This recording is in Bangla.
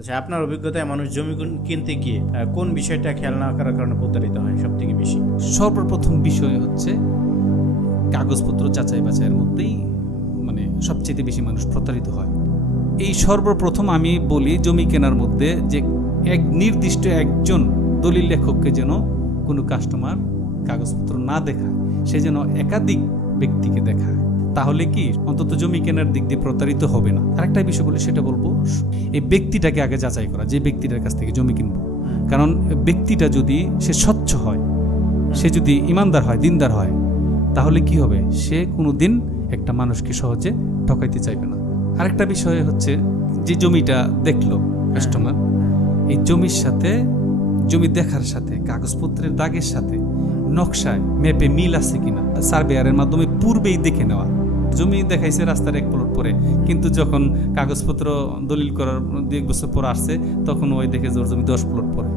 আচ্ছা, আপনার অভিজ্ঞতায় মানুষ জমি কিনতে গিয়ে কোন বিষয়টা খেয়াল না করার কারণে প্রতারিত হয় সব থেকে বেশি? সর্বপ্রথম বিষয় হচ্ছে কাগজপত্র যাচাই বাছাইয়ের মধ্যেই মানে সবচেয়ে বেশি মানুষ প্রতারিত হয়। এই সর্বপ্রথম আমি বলি জমি কেনার মধ্যে যে এক নির্দিষ্ট একজন দলিল লেখককে যেন কোনো কাস্টমার কাগজপত্র না দেখায়, সে যেন একাধিক ব্যক্তিকে দেখায়, তাহলে কি অন্তত জমি কেনার দিক দিয়ে প্রতারিত হবে না। আরেকটা বিষয় বলি, সেটা বলবো এই ব্যক্তিটাকে আগে যাচাই করা, যে ব্যক্তিটার কাছ থেকে জমি কিনবো। কারণ ব্যক্তিটা যদি সে স্বচ্ছ হয়, সে যদি ইমানদার হয়, দিনদার হয়, তাহলে কি হবে, সে কোনো দিন একটা মানুষকে সহজে ঠকাইতে চাইবে না। আরেকটা বিষয় হচ্ছে যে জমিটা দেখলো কাস্টমার, এই জমির সাথে, জমি দেখার সাথে, কাগজপত্রের দাগের সাথে, নকশায় ম্যাপে মিল আছে কিনা সার্ভেয়ারের মাধ্যমে পূর্বেই দেখে নেওয়া। জমি দেখাইছে রাস্তার 1 প্লট পরে, কিন্তু যখন কাগজপত্র দলিল করার 2 বছর পর আসছে, তখন ওই দেখে ওর জমি 10 প্লট পরে।